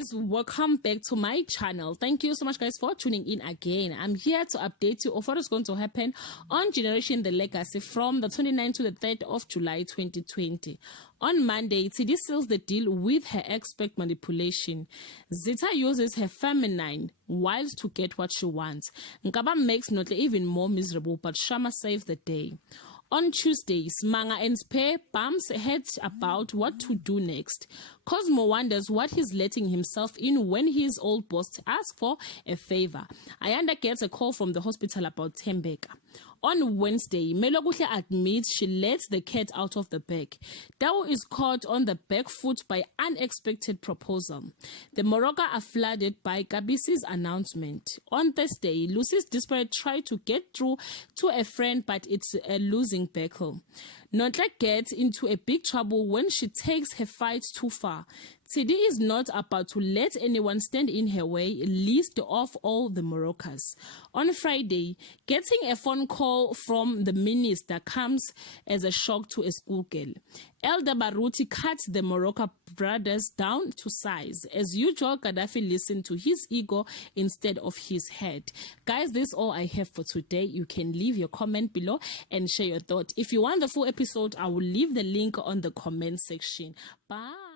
guys, welcome back to my channel. Thank you so much guys for tuning in again. I'm here to update you of what is going to happen on Generation The Legacy from the 29th to the 3rd of July 2020. On Monday, Tshidi seals the deal with her expert manipulation. Zitha uses her feminine wiles to get what she wants. Nkaba makes Notle even more miserable, but Shama saves the day. On Tuesday, Smanga and Spare bumps heads about what to do next. Cosmo wonders what he's letting himself in when his old boss asks for a favor. Ayanda gets a call from the hospital about Tembeka. On Wednesday, Melokuhle admits she lets the cat out of the bag. Dao is caught on the back foot by unexpected proposal. The Moroka are flooded by Kabisi's announcement. On Thursday, Lucy's desperate try to get through to a friend, but it's a losing battle. Notle gets into a big trouble when she takes her fight too far. Tshidi is not about to let anyone stand in her way, least of all the Morokas. On Friday, getting a phone call from the minister comes as a shock to a schoolgirl. Elder Baruti cuts the Moroka brothers down to size. As usual, Gaddafi listened to his ego instead of his head. Guys, this is all I have for today. You can leave your comment below and share your thoughts. If you want the full episode, I will leave the link on the comment section. Bye.